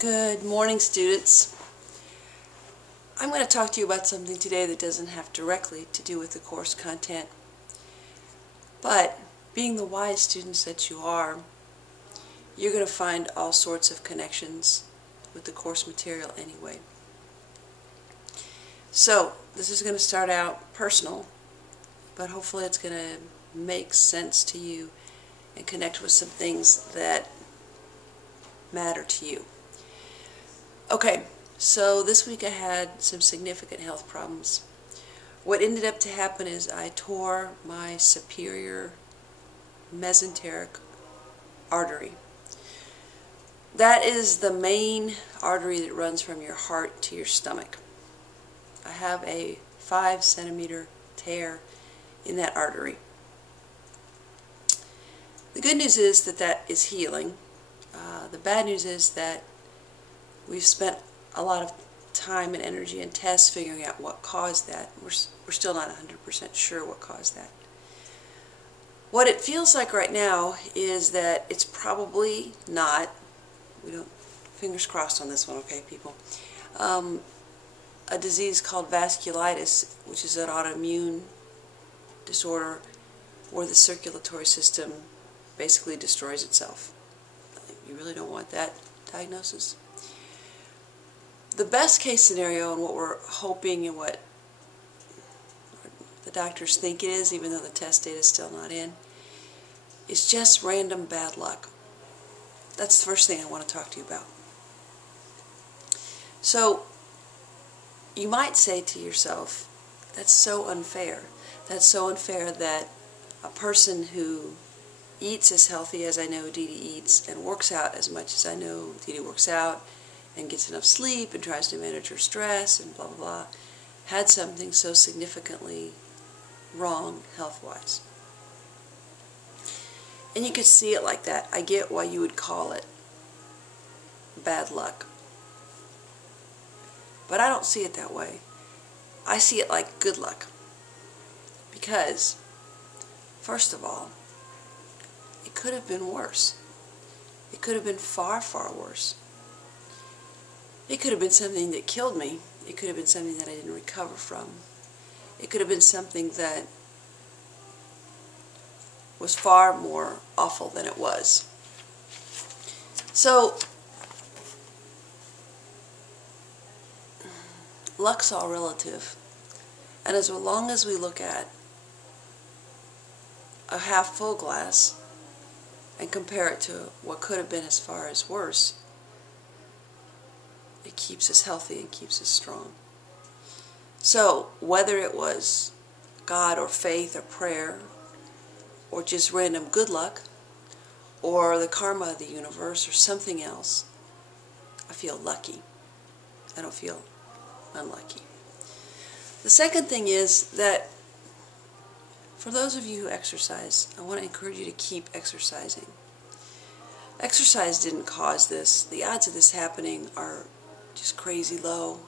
Good morning, students. I'm going to talk to you about something today that doesn't have directly to do with the course content. But being the wise students that you are, you're going to find all sorts of connections with the course material anyway. So, this is going to start out personal, but hopefully it's going to make sense to you and connect with some things that matter to you. Okay, so this week I had some significant health problems. What ended up to happen is I tore my superior mesenteric artery. That is the main artery that runs from your heart to your stomach. I have a 5-centimeter tear in that artery. The good news is that is healing. The bad news is that we've spent a lot of time and energy and tests figuring out what caused that. We're still not 100% sure what caused that. What it feels like right now is that it's probably not, fingers crossed on this one, okay, people, a disease called vasculitis, which is an autoimmune disorder where the circulatory system basically destroys itself. You really don't want that diagnosis. The best case scenario, and what we're hoping and what the doctors think it is, even though the test data is still not in, is just random bad luck. That's the first thing I want to talk to you about. So, you might say to yourself, that's so unfair. That's so unfair that a person who eats as healthy as I know Dee Dee eats and works out as much as I know Dee Dee works out and gets enough sleep and tries to manage her stress and blah, blah, blah, had something so significantly wrong health-wise. And you could see it like that. I get why you would call it bad luck. But I don't see it that way. I see it like good luck. Because, first of all, it could have been worse. It could have been far, far worse. It could have been something that killed me. It could have been something that I didn't recover from. It could have been something that was far more awful than it was. So, luck's all relative. And as long as we look at a half full glass and compare it to what could have been as far as worse, it keeps us healthy and keeps us strong. So, whether it was God or faith or prayer or just random good luck or the karma of the universe or something else, I feel lucky. I don't feel unlucky. The second thing is that for those of you who exercise, I want to encourage you to keep exercising. Exercise didn't cause this. The odds of this happening are just crazy low.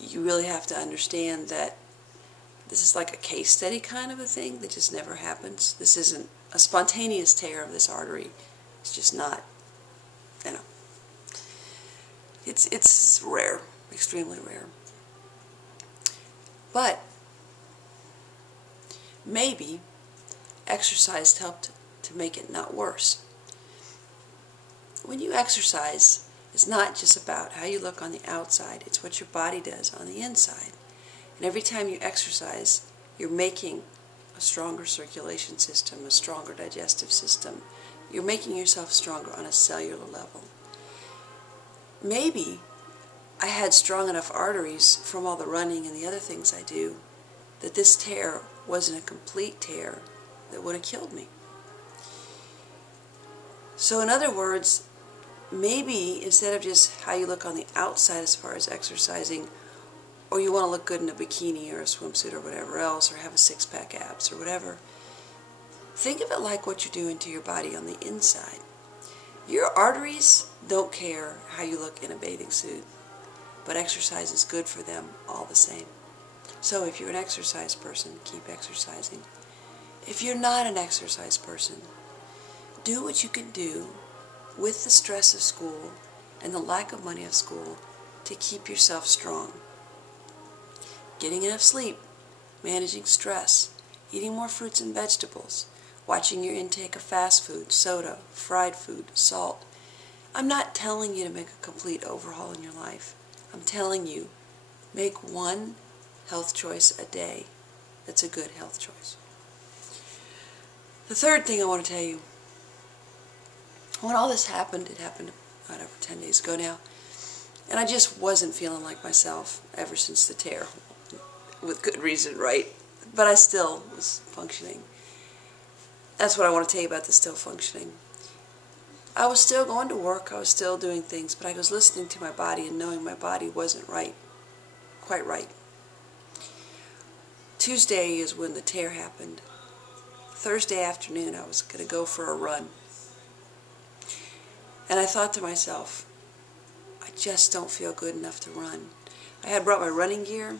You really have to understand that this is like a case study kind of a thing that just never happens. This isn't a spontaneous tear of this artery. It's just not, it's rare, extremely rare. But maybe exercise helped to make it not worse. When you exercise, it's not just about how you look on the outside, it's what your body does on the inside. And every time you exercise, you're making a stronger circulation system, a stronger digestive system. You're making yourself stronger on a cellular level. Maybe I had strong enough arteries from all the running and the other things I do that this tear wasn't a complete tear that would have killed me. So in other words, maybe instead of just how you look on the outside as far as exercising, or you want to look good in a bikini or a swimsuit or whatever else, or have a six-pack abs or whatever, think of it like what you're doing to your body on the inside. Your arteries don't care how you look in a bathing suit, but exercise is good for them all the same. So if you're an exercise person, keep exercising. If you're not an exercise person, do what you can do with the stress of school and the lack of money of school to keep yourself strong. Getting enough sleep, managing stress, eating more fruits and vegetables, watching your intake of fast food, soda, fried food, salt. I'm not telling you to make a complete overhaul in your life. I'm telling you, make one health choice a day that's a good health choice. The third thing I want to tell you, when all this happened, it happened, 10 days ago now, and I just wasn't feeling like myself ever since the tear, with good reason, right? But I still was functioning. That's what I want to tell you about the still functioning. I was still going to work, I was still doing things, but I was listening to my body and knowing my body wasn't quite right. Tuesday is when the tear happened. Thursday afternoon I was going to go for a run. And I thought to myself, I just don't feel good enough to run. I had brought my running gear.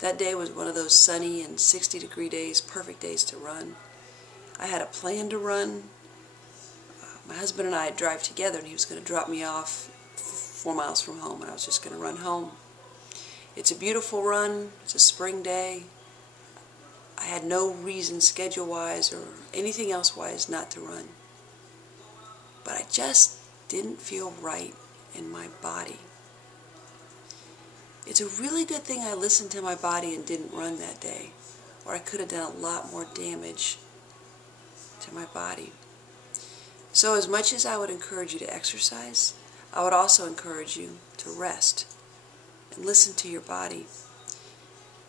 That day was one of those sunny and 60-degree days, perfect days to run. I had a plan to run. My husband and I drive together, and he was going to drop me off 4 miles from home, and I was just going to run home. It's a beautiful run. It's a spring day. I had no reason schedule-wise or anything else-wise not to run. But I just didn't feel right in my body. It's a really good thing I listened to my body and didn't run that day, or I could have done a lot more damage to my body. So as much as I would encourage you to exercise, I would also encourage you to rest and listen to your body.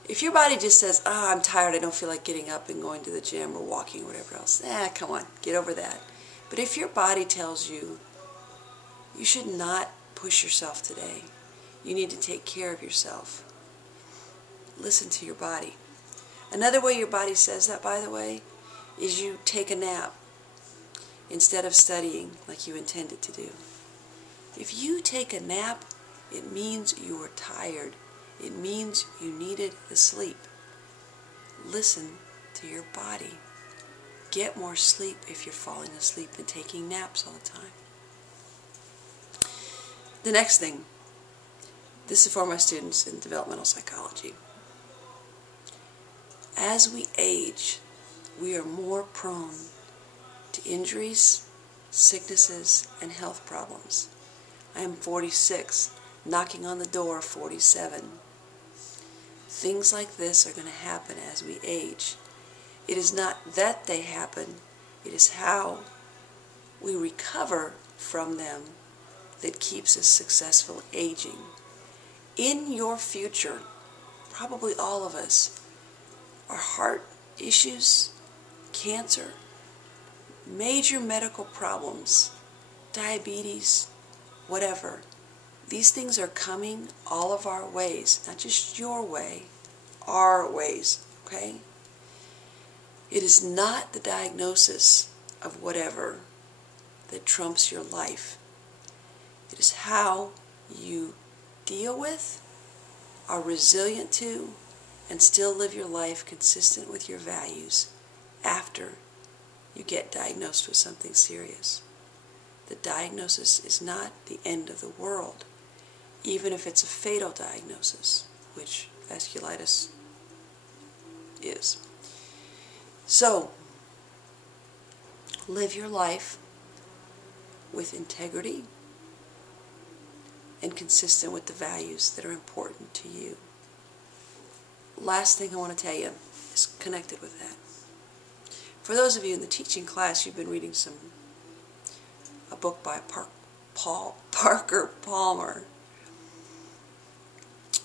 If your body just says, I'm tired, I don't feel like getting up and going to the gym or walking or whatever else, come on, get over that. But if your body tells you, you should not push yourself today, you need to take care of yourself, listen to your body. Another way your body says that, by the way, is you take a nap instead of studying like you intended to do. If you take a nap, it means you were tired. It means you needed the sleep. Listen to your body. Get more sleep if you're falling asleep and taking naps all the time. The next thing, this is for my students in developmental psychology. As we age, we are more prone to injuries, sicknesses, and health problems. I am 46, knocking on the door of 47. Things like this are going to happen as we age. It is not that they happen, it is how we recover from them that keeps us successful aging. In your future, probably all of us, our heart issues, cancer, major medical problems, diabetes, whatever. These things are coming all of our ways, not just your way, our ways, okay? It is not the diagnosis of whatever that trumps your life. It is how you deal with, are resilient to, and still live your life consistent with your values after you get diagnosed with something serious. The diagnosis is not the end of the world, even if it's a fatal diagnosis, which vasculitis is. So, live your life with integrity and consistent with the values that are important to you. Last thing I want to tell you is connected with that. For those of you in the teaching class, you've been reading a book by Parker Palmer.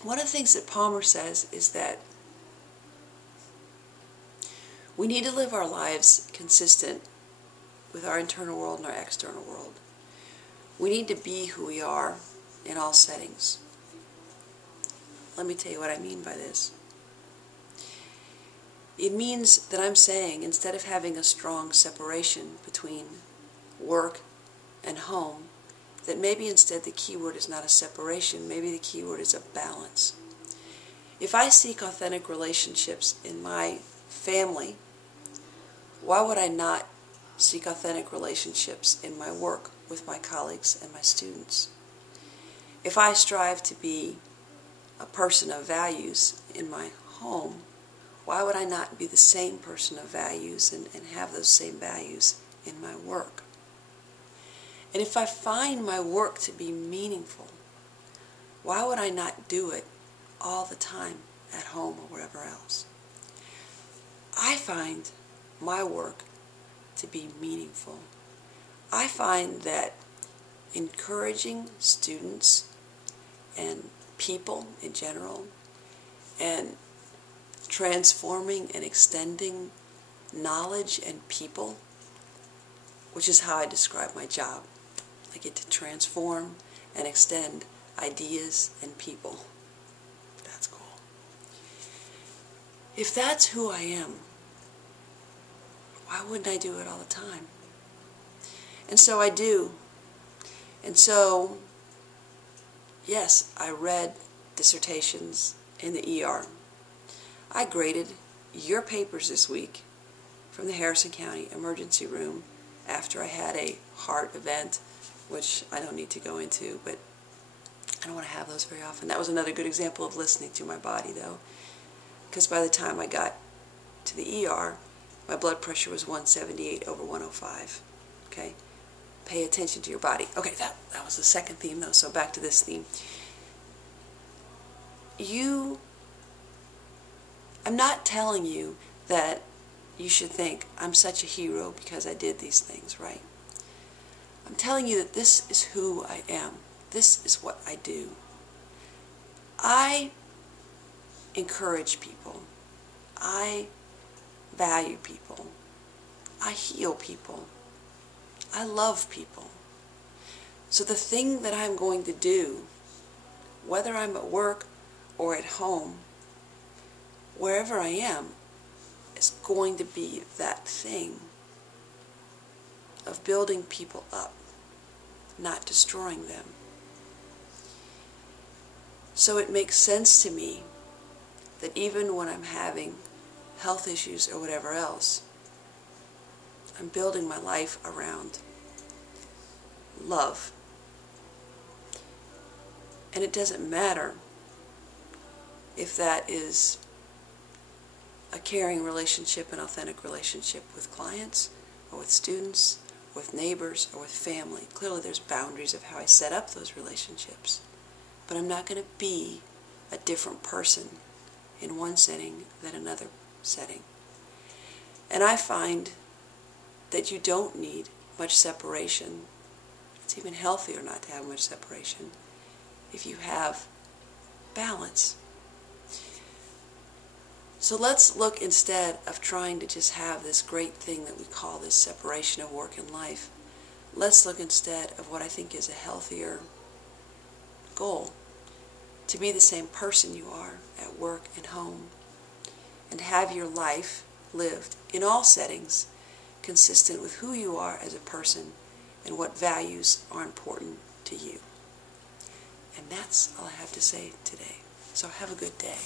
One of the things that Palmer says is that we need to live our lives consistent with our internal world and our external world. We need to be who we are in all settings. Let me tell you what I mean by this. It means that I'm saying, instead of having a strong separation between work and home, that maybe instead the key word is not a separation, maybe the key word is a balance. If I seek authentic relationships in my family, why would I not seek authentic relationships in my work with my colleagues and my students. If I strive to be a person of values in my home, why would I not be the same person of values and have those same values in my work? And if I find my work to be meaningful, why would I not do it all the time at home or wherever else? I find my work to be meaningful. I find that encouraging students and people in general and transforming and extending knowledge and people, which is how I describe my job. I get to transform and extend ideas and people. That's cool. If that's who I am, why wouldn't I do it all the time? And so I do. And so, yes, I read dissertations in the ER. I graded your papers this week from the Harrison County Emergency Room after I had a heart event, which I don't need to go into, but I don't want to have those very often. That was another good example of listening to my body, though, because by the time I got to the ER, my blood pressure was 178 over 105. Okay? Pay attention to your body. Okay, that was the second theme, though, so back to this theme. I'm not telling you that you should think I'm such a hero because I did these things, right? I'm telling you that this is who I am. This is what I do. I encourage people. I value people. I heal people. I love people. So the thing that I'm going to do, whether I'm at work or at home, wherever I am, is going to be that thing of building people up, not destroying them. So it makes sense to me that even when I'm having health issues or whatever else, I'm building my life around love. And it doesn't matter if that is a caring relationship, an authentic relationship with clients, or with students, or with neighbors, or with family. Clearly there's boundaries of how I set up those relationships. But I'm not going to be a different person in one setting than another setting. And I find that you don't need much separation. It's even healthier not to have much separation if you have balance. So let's look, instead of trying to just have this great thing that we call this separation of work and life, let's look instead of what I think is a healthier goal. To be the same person you are at work and home, and have your life lived in all settings consistent with who you are as a person and what values are important to you. And that's all I have to say today. So have a good day.